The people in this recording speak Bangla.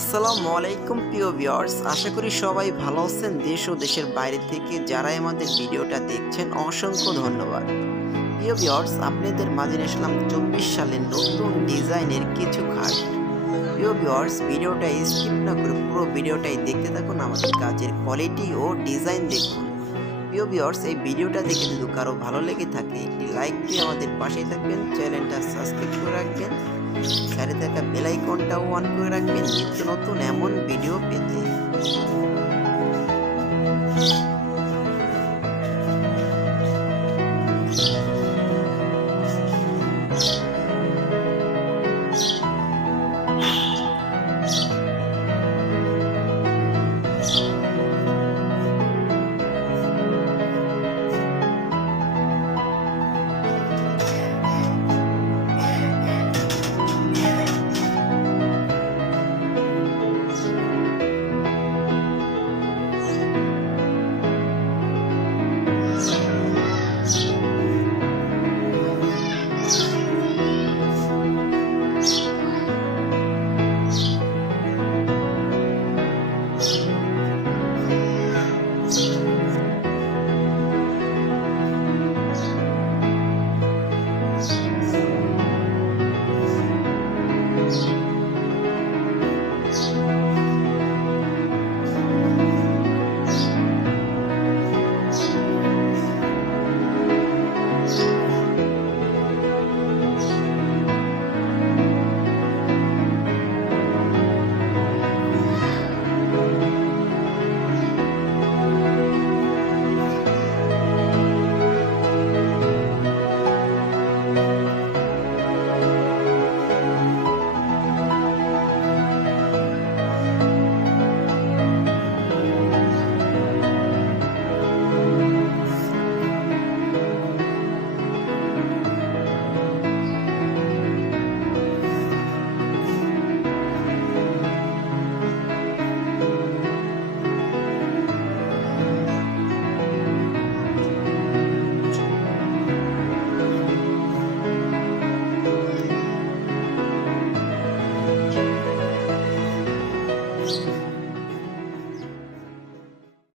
আসসালামু আলাইকুম, প্রিয় ভিউয়ার্স। আশা করি সবাই ভালো আছেন দেশ ও দেশের বাইরে থেকে যারাই আমাদের ভিডিওটা দেখছেন, অসংখ্য ধন্যবাদ। প্রিয় ভিউয়ার্স, আপনাদের মাঝে আসলাম চব্বিশ সালের নতুন ডিজাইনের কিছু খাট। প্রিয় ভিউয়ার্স, ভিডিওটা স্কিপ না করে পুরো ভিডিওটাই দেখতে থাকুন, আমাদের কাজের কোয়ালিটি ও ডিজাইন দেখুন। প্রিয় ভিউয়ার্স, এই ভিডিওটা দেখে যদি কারও ভালো লেগে থাকে, একটি লাইক দিয়ে আমাদের পাশেই থাকবেন, চ্যানেলটা সাবস্ক্রাইব করে রাখবেন। সাথে থাকা বেল আইকনটাও অন করে রাখবেন নিত্য নতুন এমন ভিডিও পেতে।